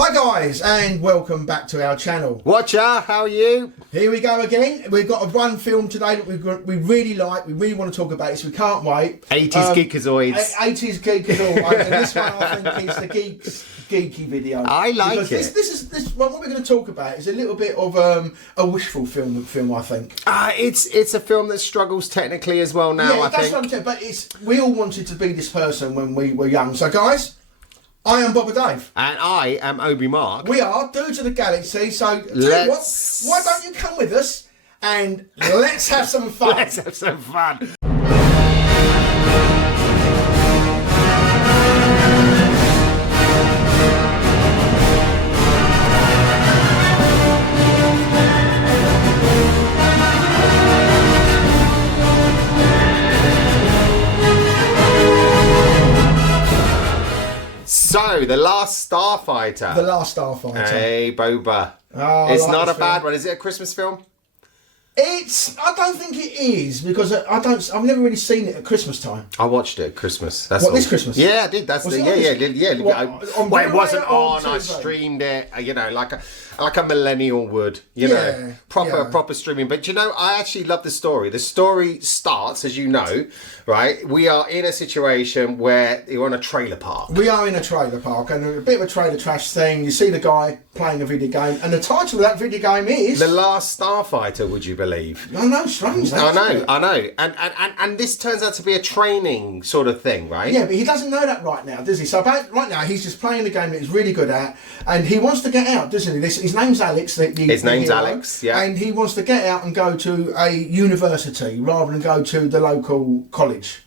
Hi guys, and welcome back to our channel. Watcha, how are you? Here we go again. We've got one film today that we really like. We really want to talk about it, so we can't wait. 80s geekazoids. 80s geekazoids. And this one I think is the Geek's geeky video. I like it. This what we're going to talk about is a little bit of a wish-fulfilment film, I think. It's a film that struggles technically as well now, I think. What I'm saying, but we all wanted to be this person when we were young. So guys, I am Boba Dave. And I am Obi Mark. We are Dudes of the Galaxy, so tell you what, why don't you come with us and let's have some fun. Let's have some fun. So, The Last Starfighter. The Last Starfighter. Hey, Boba. Oh, it's like not a film. bad one. Is it a Christmas film? I don't think it is, because I've never really seen it at Christmas time. I watched it at Christmas. That's What, all. this Christmas? Yeah, I did. That's Was the it yeah. What, Well, it wasn't on on. I TV? streamed it. You know, like a millennial would. You know, proper streaming. But you know, I actually love the story. The story starts, as you know, right. We are in a situation where you're on a trailer park. We are in a trailer park, and a bit of a trailer trash thing. You see the guy playing a video game, and the title of that video game is The Last Starfighter. Would you believe? I know, strange. I know, and this turns out to be a training sort of thing, right? Yeah, but he doesn't know that right now, does he? So right now, he's just playing the game that he's really good at, and he wants to get out, doesn't he? His name's Alex. His name's Alex, yeah. And he wants to get out and go to a university rather than go to the local college.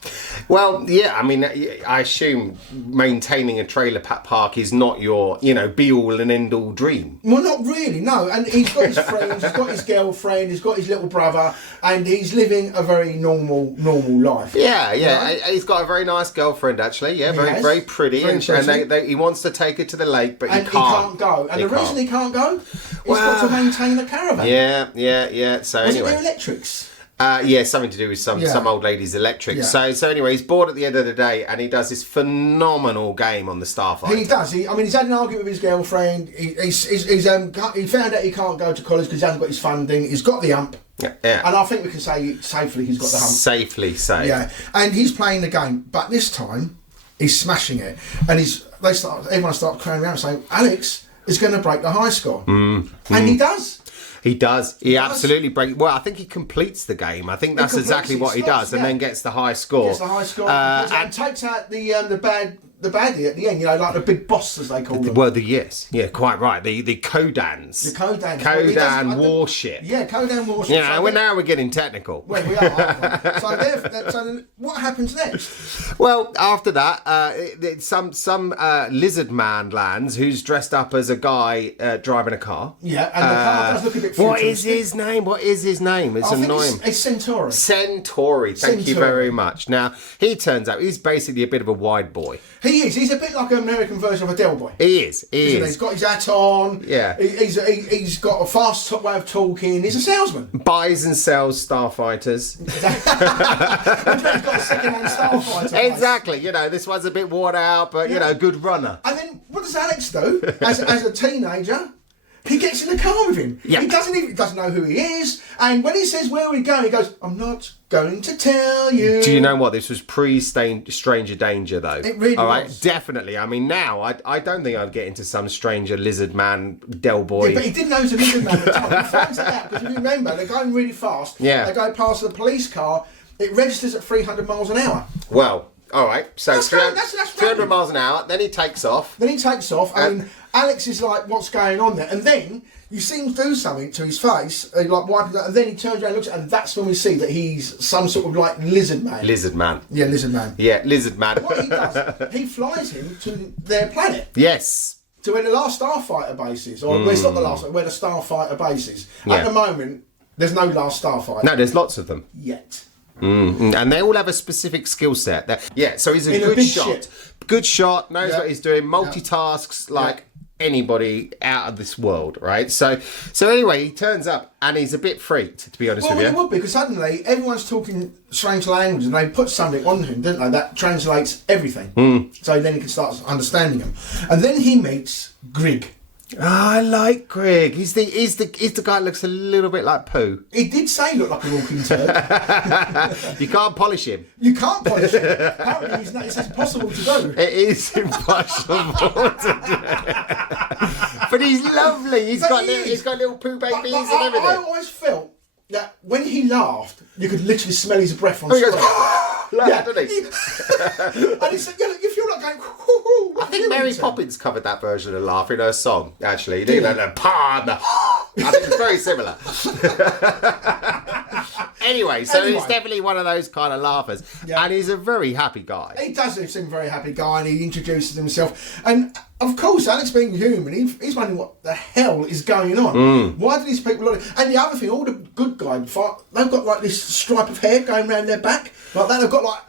Well, yeah, I mean, I assume maintaining a trailer park is not your, be-all and end-all dream. Well, not really, no. And he's got his friends, he's got his girlfriend, he's got his little brother, and he's living a very normal life. Yeah. Right? He's got a very nice girlfriend, actually. Yeah, very pretty. Very pretty. And he wants to take her to the lake, but and he can't. He can't go. And the reason he can't go is got to maintain the caravan. Yeah. So Was anyway. it their electrics? Yeah, something to do with some old lady's electric. Yeah. So anyway, he's bored at the end of the day, and he does this phenomenal game on the Starfighter. He does. He's had an argument with his girlfriend. He found out he can't go to college because he hasn't got his funding. He's got the hump. Yeah. And I think we can say safely he's got the hump. Safely say. Yeah. And he's playing the game, but this time he's smashing it. And everyone starts crowding around saying, Alex is going to break the high score. And he does. He does. He absolutely breaks. Well, I think he completes the game. I think that's exactly what he does, and then gets the high score. Gets the high score and takes out the baddie at the end. Like the big boss, as they call them. Well, quite right. The Kodans. The Kodans. Kodan warship. Yeah, Kodan warship. Yeah, now we're getting technical. Well, we are. So what happens next? Well, after that, some lizard man lands who's dressed up as a guy driving a car. Yeah, and the car does look a bit futuristic. What is his name? It's annoying. It's Centauri. Centauri. Thank you very much. Now, he turns out he's basically a bit of a wide boy. He is. He's a bit like an American version of a Del Boy. He is. He's got his hat on. Yeah. He's got a fast way of talking. He's a salesman. Buys and sells Starfighters. He's got a second-hand Starfighter. Exactly. This one's a bit worn out, but, good runner. And then what does Alex do as a teenager? He gets in the car with him. Yeah. He doesn't know who he is. And when he says, where are we going? He goes, I'm not going to tell you. Do you know what? This was pre-Stranger Danger, though. It really All right, was. Definitely. I mean, now, I don't think I'd get into some stranger lizard man, Del Boy. Yeah, but he didn't know he was a lizard man at the time. He finds that out, because if you remember, they're going really fast. Yeah. They go past the police car. It registers at 300 miles an hour. Well, all right. So That's 300 miles an hour. Then he takes off. And Alex is like, what's going on there? And then you see him do something to his face, and like wiping that, and then he turns around and looks at it, and that's when we see that he's some sort of like lizard man. Lizard man. Yeah, lizard man. Yeah, lizard man. What he does, he flies him to their planet. Yes. To where the Last Starfighter base is. Or well, it's not the last, where the Starfighter base is. Yeah. At the moment, there's no Last Starfighter. No, there's lots of them. Yet. And they all have a specific skill set. So he's a In a good big shot. ship. Good shot, knows what he's doing, multitasks like anybody out of this world, right? So anyway, he turns up and he's a bit freaked, to be honest with you. Well, he would be, because suddenly everyone's talking strange language and they put something on him, didn't they? That translates everything. So then he can start understanding them. And then he meets Grigg. Oh, I like Grigg. He's the guy that looks a little bit like poo. He did say he looked like a walking turd. You can't polish him. You can't polish him. Apparently, it's impossible to do. It is impossible to do. But he's lovely. He's got little poo babies and everything. I always felt that when he laughed, you could literally smell his breath on Oh, he screen. goes, Yeah. doesn't he? And it's, you feel like going. I think Mary Poppins covered that version of laugh in her song. Actually, you know, the partner. I think it's very similar. Anyway, he's definitely one of those kind of laughers, and he's a very happy guy. He does seem a very happy guy, and he introduces himself. And of course, Alex being human, he's wondering what the hell is going on. Why do these people? And the other thing, all the good guys, they've got like this stripe of hair going around their back, like that. They've got like.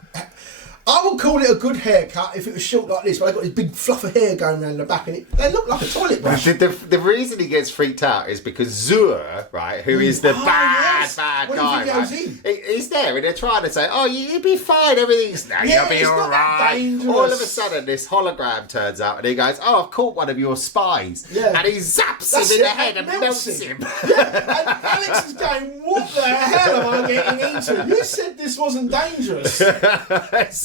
I would call it a good haircut if it was short like this, but they've got this big fluff of hair going around the back, and they look like a toilet brush. The reason he gets freaked out is because Zur, right, who is the bad guy, right? He's there, and they're trying to say, "Oh, you'll be fine, everything's you'll be all right." All of a sudden, this hologram turns out, and he goes, "Oh, I've caught one of your spies," and he zaps him in the head and melts him. And Alex is going, "What the hell am I getting into? You said this wasn't dangerous."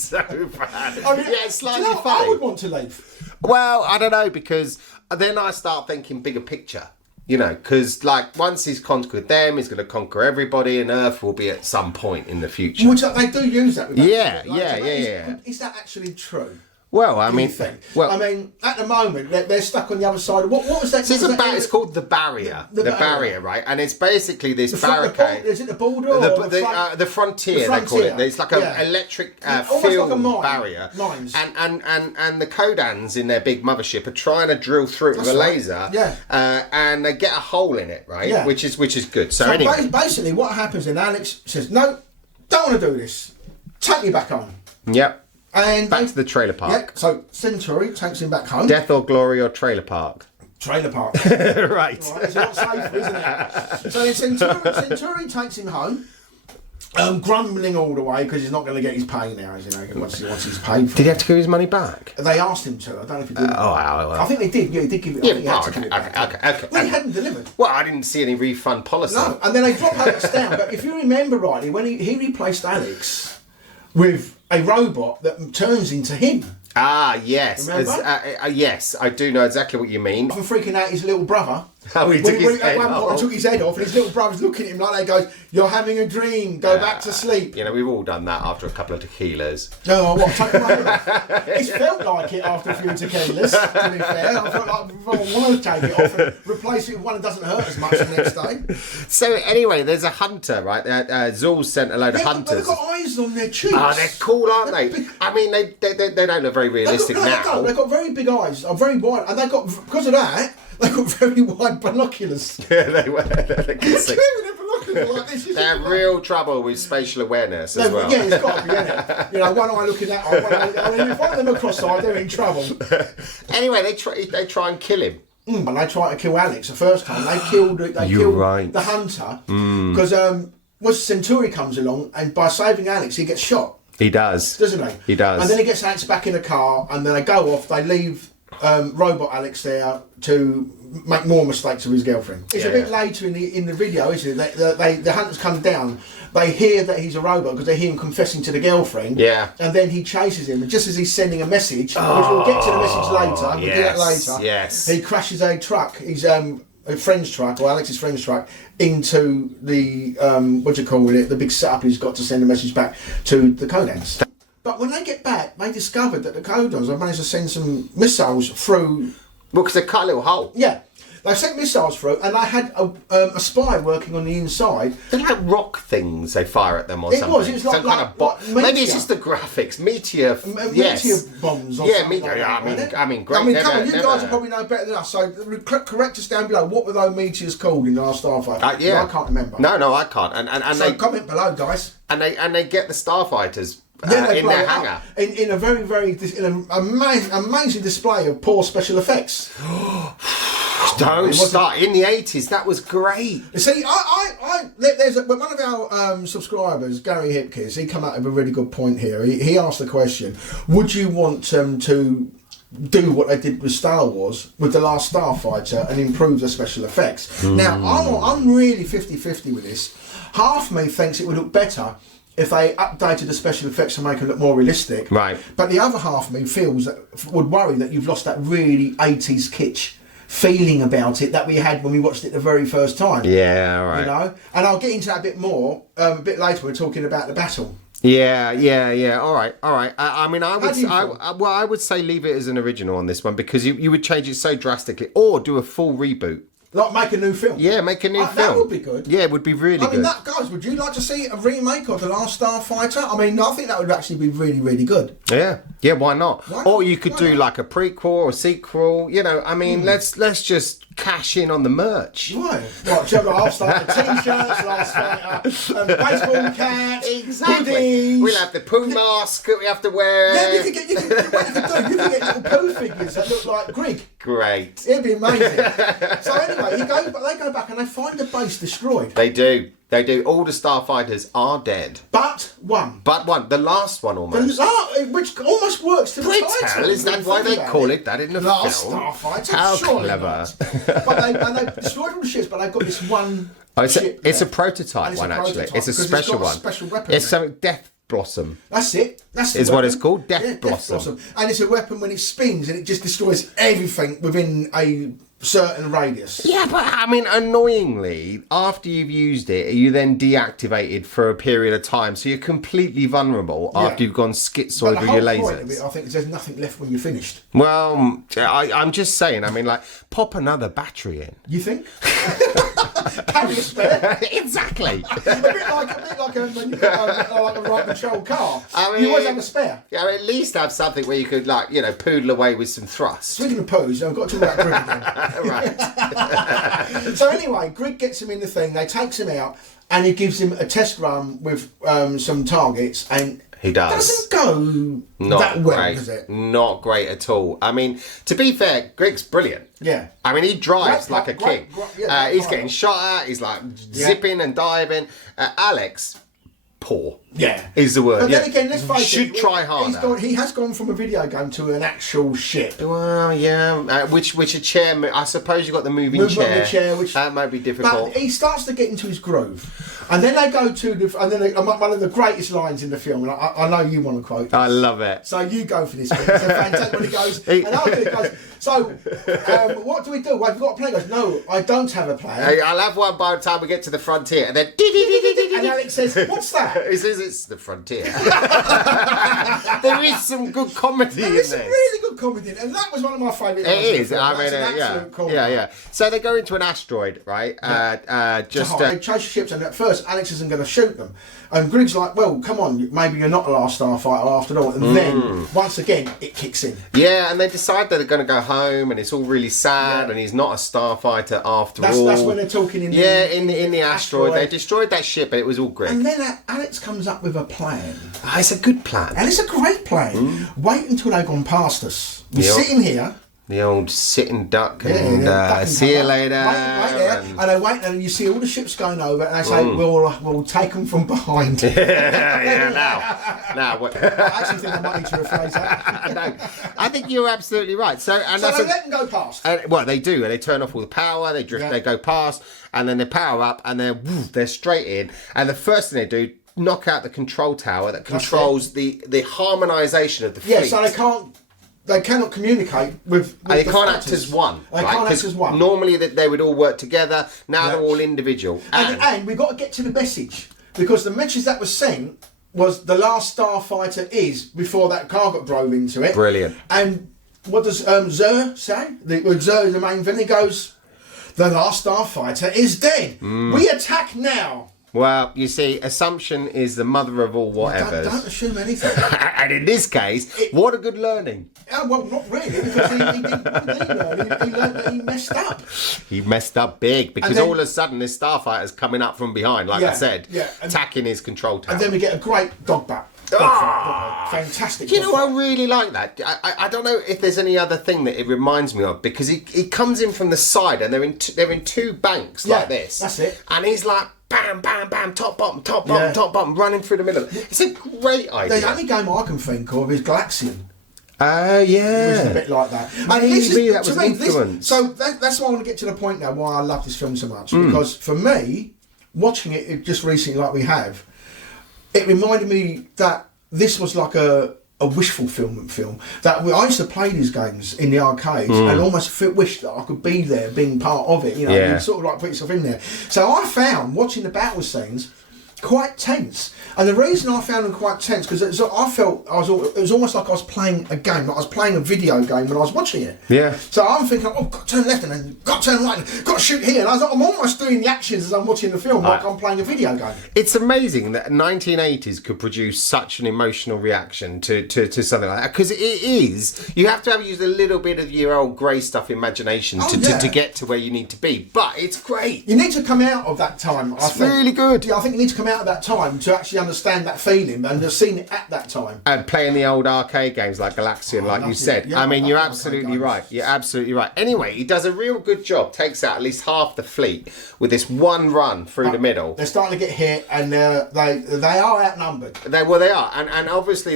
So bad. I mean, yeah, it's slightly funny. I would want to leave. Well, I don't know, because then I start thinking bigger picture. You know, because like once he's conquered them, he's going to conquer everybody, and Earth will be at some point in the future. Which they do use that. With yeah. Is that actually true? Well, I mean, at the moment they're stuck on the other side. What was that? So it's called the barrier. The barrier, right? And it's basically this barricade. Is it the border or the frontier? They call it. It's like an electric field like barrier. Mines. And the Kodans in their big mothership are trying to drill through it with a laser. Yeah. And they get a hole in it, right? Yeah. Which is good. So anyway, basically, what happens then? Alex says, "No, don't want to do this. Take me back home." Yep. And back to the trailer park. Yeah, so Centauri takes him back home. Death or glory or trailer park? Trailer park. Right. It's a lot safer, isn't it? So then Centauri takes him home, grumbling all the way because he's not going to get his pay now, once he's paid for it. Did he have to give his money back? They asked him to. I don't know if he did. I think they did. Yeah, he did give it. I think he had to give it back. Okay. Well, he hadn't delivered. Well, I didn't see any refund policy. No, and then they dropped Alex down. But if you remember rightly, when he replaced Alex with a robot that turns into him. Ah, yes. Yes, I do know exactly what you mean. I'm freaking out his little brother. Oh, he took his head off. He took his head off, and his little brother's looking at him like that. Goes, "You're having a dream. Go back to sleep." You know, we've all done that after a couple of tequilas. No, what? Take my head off. It's felt like it after a few tequilas. To be fair, I felt like I want to take it off and replace it with one that doesn't hurt as much the next day. So anyway, there's a hunter, right? Zool sent a load of hunters. They've got eyes on their cheeks. Oh, they're cool, aren't they? I mean, they don't look very realistic now. They've got very big eyes, very wide, and they've got, because of that, they've got very wide binoculars. Yeah, they were. They have real trouble with spatial awareness as well. Yeah, it's got to be, isn't it? One eye looking that eye, one eye. I mean, if one of them are cross-eyed, they're in trouble. Anyway, they try and kill him. But they try to kill Alex the first time. They killed the hunter because once Centauri comes along, and by saving Alex, he gets shot. He does. Doesn't he? He does. And then he gets Alex back in the car, and then they go off. They leave robot Alex there to make more mistakes with his girlfriend. It's a bit later in the video, isn't it? The hunters come down. They hear that he's a robot because they hear him confessing to the girlfriend. Yeah. And then he chases him, and just as he's sending a message, which we'll get to the message later. We'll do that later. Yes. He crashes a truck. He's a friend's truck, or Alex's friend's truck, into the the big setup he's got to send a message back to the Kodans. But when they get back, they discovered that the Kodans have managed to send some missiles through. Well, because they cut a little hole. Yeah. They sent missiles through, and they had a spy working on the inside. They're like rock things they fire at them or something. It was like, some kind of bomb. Maybe it's just the graphics. Meteor bombs or something. Meteor. Like I mean, great. Come on, you guys will probably know better than us. So correct us down below. What were those meteors called in the Last Starfighter? I can't remember. No, I can't. And so comment below, guys. And they get the Starfighters in their hangar. In a very, very amazing display of poor special effects. Don't start. In the 80s, that was great. See, there's one of our subscribers, Gary Hipkiss, he come out with a really good point here. He asked the question, would you want to do what they did with Star Wars with The Last Starfighter and improve the special effects. Now, I'm really 50-50 with this. Half me thinks it would look better if they updated the special effects to make them look more realistic. Right. But the other half of me would worry that you've lost that really 80s kitsch feeling about it that we had when we watched it the very first time. Yeah, all right. You know? And I'll get into that a bit more a bit later. We're talking about the battle. Yeah. All right. I mean, I would say leave it as an original on this one because you would change it so drastically, or do a full reboot. Like make a new film. Yeah, make a new film. That would be good. Yeah, it would be really good. I mean, guys, would you like to see a remake of The Last Starfighter? I mean, I think that would actually be really, really good. Yeah, why not? Or you could do like a prequel or a sequel. You know, I mean, let's just cash in on the merch. Right. I'll start the t-shirts, Last Fighter, baseball caps, exactly. hoodies. We'll have the poo mask that we have to wear. Yeah, you can get little poo figures that look like Grigg. Great. It'd be amazing. So anyway, they go back and they find the base destroyed. They do. All the Starfighters are dead. But one. The last one almost. Which almost works to the title. Is that why they call it that in the Last film? Starfighter. How clever. But they destroyed all the ships, but they've got this one ship it's a there. prototype one, actually. It's a special one. Special weapon. It's something Death Blossom. That's it. Is what it's called. Death Blossom. And it's a weapon when it spins and it just destroys everything within a certain radius. Yeah, but I mean, annoyingly, after you've used it, you then deactivate it for a period of time, so you're completely vulnerable after you've gone schizoid with your lasers. Point of it, I think there's nothing left when you're finished. Well, I'm just saying. I mean, like, pop another battery in. You think? Carry a spare. Exactly. a bit like when you've got like a right control car. I mean, you always have a spare. Yeah, at least have something where you could, like, poodle away with some thrust. Speaking of poos, I've got to talk about Grigg again. Right. So anyway, Grigg gets him in the thing. They takes him out, and he gives him a test run with some targets, and he does. Doesn't go that well, does it? Not great at all. I mean, to be fair, Grigg's brilliant. Yeah. I mean, he drives like a king. He's getting shot at. He's like zipping and diving. Alex, poor. Yeah. Is the word. But then again, let's face it. Should try harder. He has gone from a video game to an actual ship. Well, yeah. Which a chair. I suppose you got the moving chair. The chair, which that might be difficult. But he starts to get into his groove, and then they go to one of the greatest lines in the film. And I know you want to quote this. I love it. So you go for this. It's a fantastic when he goes. And after it goes. So what do we do? Well, I've got a plan. He goes, no, I don't have a plan. Hey, I'll have one by the time we get to the frontier, and then. And Alex says, "What's that?" He says it's the frontier. There is some good comedy in this. There is some really good comedy, and that was one of my favourite. It is. I mean, yeah. So they go into an asteroid, right? They chase ships, and at first Alex isn't going to shoot them, and Grigg's like, "Well, come on, maybe you're not a Last Starfighter after all." And then once again, it kicks in. Yeah, and they decide that they're going to go home, and it's all really sad, and he's not a starfighter after all. That's when they're talking in the asteroid. They destroyed that ship, and it was all Grigg. And then Alex comes up with a plan. It's a good plan. And it's a great plan. Wait until they've gone past us. We're sitting here. The old sitting duck and see you later. Wait there. And they wait, and you see all the ships going over, and they say, we'll take them from behind. Now. I actually think I might need to rephrase that. No, I think you're absolutely right. So they let them go past. Well, they do. And they turn off all the power. They drift. They go past, and then they power up, and they're straight in. And the first thing they do, knock out the control tower that controls the harmonisation of the fleet. Yeah, so they cannot communicate with and they can't act as one. They can't act as one. Normally they would all work together. Now they're all individual. And we've got to get to the message, because the message that was sent was the Last Starfighter is, before that car got drove into it. Brilliant. And what does Zer say? Zer is the main villain. He goes, the Last Starfighter is dead. We attack now. Well, you see, assumption is the mother of all whatevers. Don't assume anything. And in this case, what a good learning. Well, not really, because he didn't learn. He learned that he messed up. He messed up big, because all of a sudden this starfighter's coming up from behind, like I said, attacking his control tower. And then we get a great dog bat. Fantastic. You know, I really like that. I don't know if there's any other thing that it reminds me of, because he comes in from the side, and they're in two banks like this. That's it. And he's like, bam, bam, bam, top, bottom, running through the middle. It's a great idea. The only game I can think of is Galaxian. Yeah. It was a bit like that. Maybe that was an influence. So that's why I want to get to the point now why I love this film so much. Because for me, watching it just recently like we have, it reminded me that this was like a wish fulfilment film. That I used to play these games in the arcades and almost wish that I could be there, being part of it. You know, you sort of like put yourself in there. So I found watching the battle scenes quite tense, and the reason I found them quite tense because I felt it was almost like I was playing a game, like I was playing a video game when I was watching it. Yeah. So I'm thinking, oh, got to turn left and then got to turn right, and got to shoot here, and I'm almost doing the actions as I'm watching the film, like I'm playing a video game. It's amazing that 1980s could produce such an emotional reaction to something like that, because it is. You have to use a little bit of your old grey stuff imagination to get to where you need to be, but it's great. You need to come out of that time. I think. Really good. Yeah, I think you need to come out of that time to actually understand that feeling and have seen it at that time. And playing the old arcade games like Galaxian, like you said. Yeah, I mean, you're absolutely right. You're absolutely right. Anyway, he does a real good job. Takes out at least half the fleet with this one run through the middle. They're starting to get hit, and they are outnumbered. They are, and obviously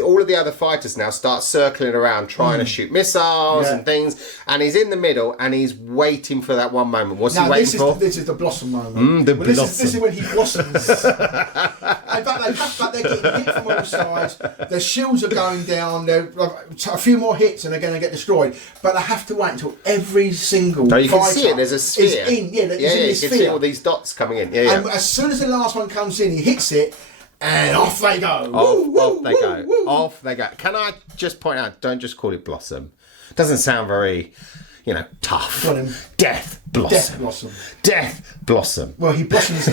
all of the other fighters now start circling around trying to shoot missiles and things. And he's in the middle, and he's waiting for that one moment. What's he waiting for? This is the blossom moment. This is when he blossoms. In fact, they're getting hit from all sides. Their shields are going down. A few more hits and they're going to get destroyed. But they have to wait until every single you can see it. There's a sphere. You can see all these dots coming in. And as soon as the last one comes in, he hits it, and off they go. Off they go. Can I just point out? Don't just call it Blossom. Doesn't sound very, tough. Death Blossom. Death Blossom. Well, he blossoms.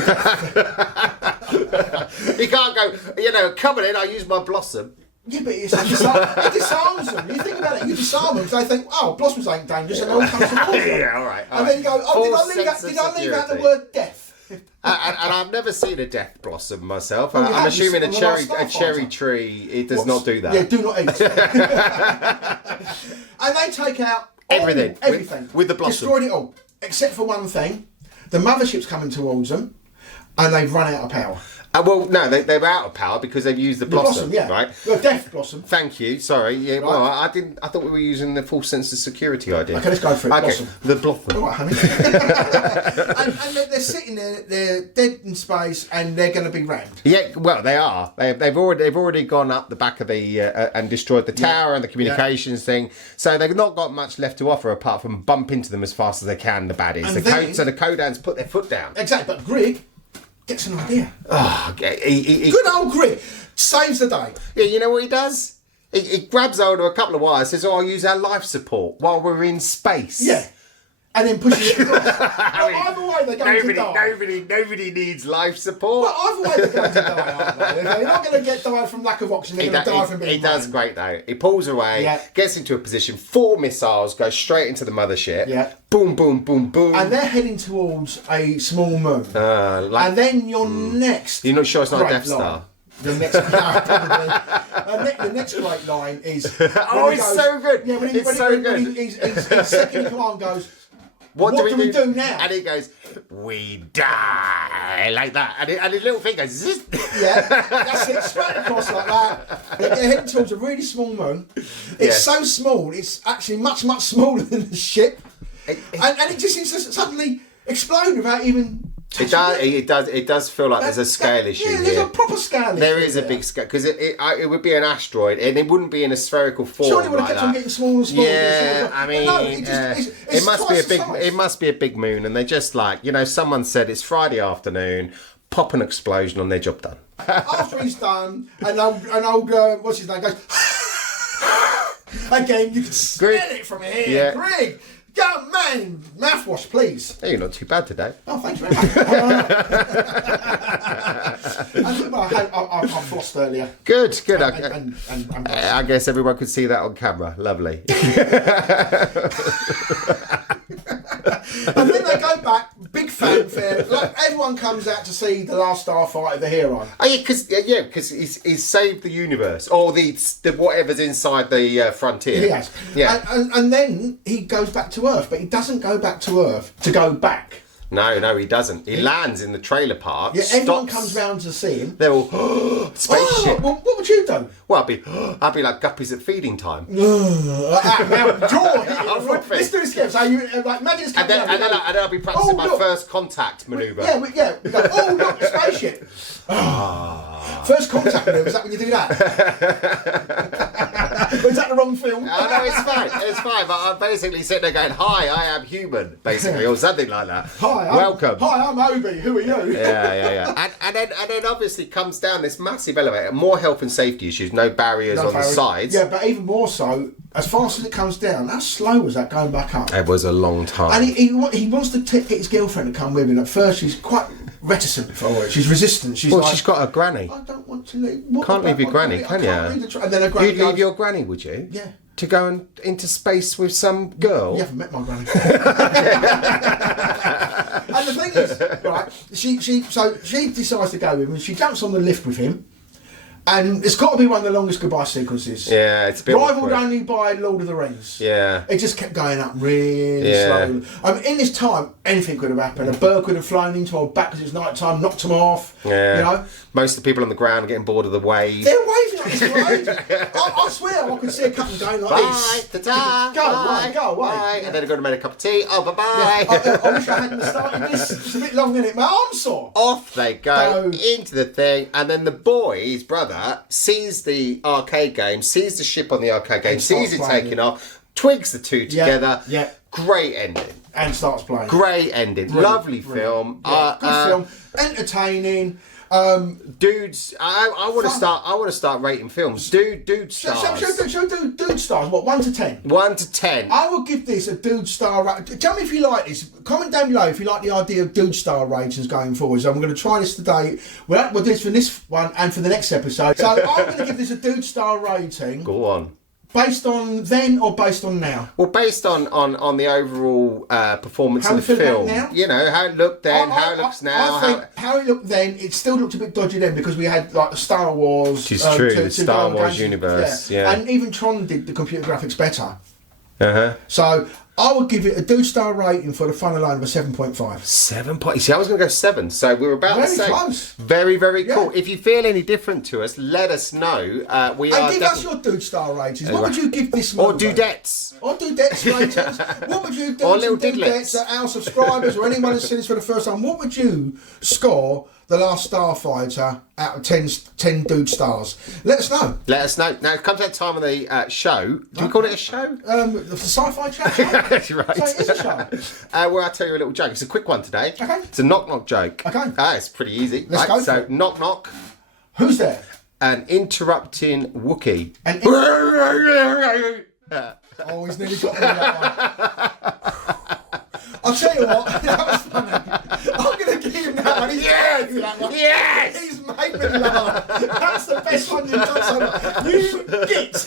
He can't go, come on in, I'll use my Blossom. Yeah, but it disarms them. You think about it, you disarm them because they think, oh, blossoms ain't dangerous, and they all come towards them. Yeah, all right. And then you go, oh, did I leave out the word death? And I've never seen a death blossom myself. I'm assuming a cherry tree, it does not do that. Yeah, do not eat. And they take out everything. With the blossom. Destroyed it all. Except for one thing. The mothership's coming towards them, and they've run out of power. Well, no, they're out of power because they've used the blossom, right? The death blossom. Thank you. Sorry. Yeah. Right. Well, I thought we were using the full sense of security idea. Okay, let's go for it. Okay. Blossom. The blossom. All right, honey. and they're sitting there. They're dead in space, and they're going to be rammed. Yeah. Well, they are. They've already gone up the back of the and destroyed the tower and the communications thing. So they've not got much left to offer apart from bump into them as fast as they can. The baddies. So the Kodans put their foot down. Exactly. But Grigg gets an idea. Oh, good old Grigg saves the day. Yeah, you know what he does? He grabs hold of a couple of wires, says, I'll use our life support while we're in space. Yeah. And then pushes it across. Either way, they're going to die. Nobody needs life support. Well, either way, they're going to die, aren't they? They're not going to die from lack of oxygen. They're going to die from being He does great, though. He pulls away, gets into a position, 4 missiles go straight into the mothership. Yeah. Boom, boom, boom, boom. And they're heading towards a small moon. And then your next... You're not sure it's not a Death Star? The next, probably. The next great line is... it's so good. Yeah, when he's second in command goes... What do we do now? And he goes, we die, like that. And his little finger goes, zzz. Yeah, that's it, straight across like that. And they're heading towards a really small moon. It's so small, it's actually much, much smaller than the ship. And it just seems to suddenly explode without even... It does feel like there's a scale issue here. Yeah, there's a proper scale issue. There is a big scale, because it would be an asteroid, and it wouldn't be in a spherical form. Surely it would have kept on getting smaller and smaller. Yeah, I mean, it must be a big moon, and they just someone said it's Friday afternoon, pop an explosion on their job done. After he's done, an old what's his name goes, again, you can smell it from here. Yeah. Grigg! Go, man! Mouthwash, please. Hey, you're not too bad today. Oh, thank you very much. I flossed earlier. Good. I guess everyone could see that on camera. Lovely. And then they go back, big fanfare. Like everyone comes out to see the Last Starfighter, the hero. Oh yeah, because he's saved the universe, or the whatever's inside the frontier. He has. Yeah. And then he goes back to Earth, but he doesn't go back to Earth to go back. No, he doesn't. He lands in the trailer park. Yeah, everyone comes round to see him. They're all spaceship. Well, what would you do? Well, I'd be like guppies at feeding time. Let's do this again. So you imagine this and then I'll be practicing my first contact manoeuvre. We go, oh look, the spaceship. First contact manoeuvre. Is that when you do that? Or is that the wrong film? No, it's fine. It's fine. But I'm basically sitting there going, "Hi, I am human," basically, or something like that. Welcome. Hi, I'm Obi. Who are you? Yeah. And then obviously comes down this massive elevator. More health and safety issues. No barriers on the sides. Yeah, but even more so, as fast as it comes down, how slow was that going back up? It was a long time. And he wants to get his girlfriend to come with him. At first, she's quite reticent for it. She's resistant. She's got a granny. I don't want to leave. Can't leave your granny, can you? And then her granny You'd leave your granny, would you? Yeah. To go into space with some girl? You haven't met my granny. And the thing is, right, she decides to go with him and she jumps on the lift with him. And it's got to be one of the longest goodbye sequences. Yeah, it's a bit rivaled only by Lord of the Rings. Yeah. It just kept going up really slowly. I mean, in this time, anything could have happened. A bird could have flown into our back because it's night time, knocked them off. Yeah. You know? Most of the people on the ground are getting bored of the wave. They're waving like this for ages. I swear I could see a couple going like this. Ta-ta, Go away. Bye. And then I've got to make a cup of tea. Oh, bye-bye. Yeah. I wish I hadn't started this. It's a bit long, isn't it? My arm's sore. Off they go into the thing. And then the boy, his brother, sees the arcade game, sees the ship on the arcade game, sees it taking off, twigs the two together. Yeah. Great ending. And starts playing. Great ending. Brilliant. Lovely film. Yeah, good film. Entertaining. Dudes, I want to start rating films. Dude stars. Shall we do dude stars? What, 1 to 10? 1 to 10. I will give this a dude star. Tell me if you like this. Comment down below if you like the idea of dude star ratings going forward. So I'm going to try this today. We'll do this for this one and for the next episode. So I'm going to give this a dude star rating. Go on. Based on then or based on now? Well, based on the overall performance of the film. Now? You know, how it looked then, how it looks now. I think how it looked then, it still looked a bit dodgy then because we had like the Star Wars. Which is true, the Star Wars universe. Yeah. And even Tron did the computer graphics better. Uh-huh. So I would give it a dude star rating for the fun alone of a 7.5. 7 point. You see, I was going to go 7, so we were about very the same. Close. Very, very cool. If you feel any different to us, let us know. Give us your dude star ratings. What would you give this movie? Or dudettes. Or dudettes ratings. What would you do? Or little dudettes at our subscribers or anyone who's seen this for the first time? What would you score The Last Starfighter out of 10 dude stars? Let us know. Let us know. Now, it comes that time of the show. Do we call it a show? The Sci-Fi chat show? That's right. So it is a show. Where I'll tell you a little joke. It's a quick one today. Okay. It's a knock-knock joke. Okay. It's pretty easy. Let's go. So, knock-knock. Who's there? An interrupting Wookiee. Oh, he's nearly got me that one. I'll tell you what, that was funny. I'm going to give him that one. Yes! He's made me laugh. That's the best one you've done so far. You git!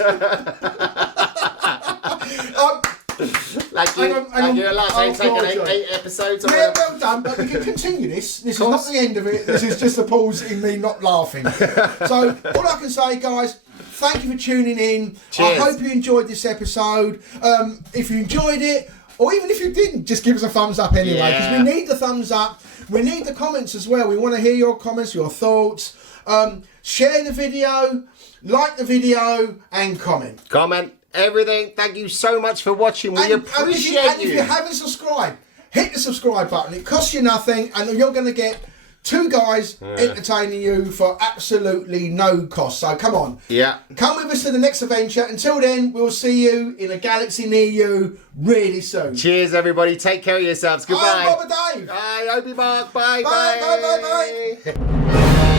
Like you're last taking 8 episodes. Yeah, well done, but we can continue this. This is not the end of it. This is just a pause in me not laughing. So, all I can say, guys, thank you for tuning in. Cheers. I hope you enjoyed this episode. If you enjoyed it, or even if you didn't, just give us a thumbs up anyway, because we need the thumbs up. We need the comments as well. We want to hear your comments, your thoughts. Share the video, like the video, and comment. Comment. Everything. Thank you so much for watching. We appreciate you. And if you haven't subscribed, hit the subscribe button. It costs you nothing, and you're going to get 2 guys entertaining you for absolutely no cost. So come on. Yeah. Come with us to the next adventure. Until then, we'll see you in a galaxy near you really soon. Cheers, everybody. Take care of yourselves. Goodbye. I'm Boba Dave. Bye, Obi Mark. Bye. Bye.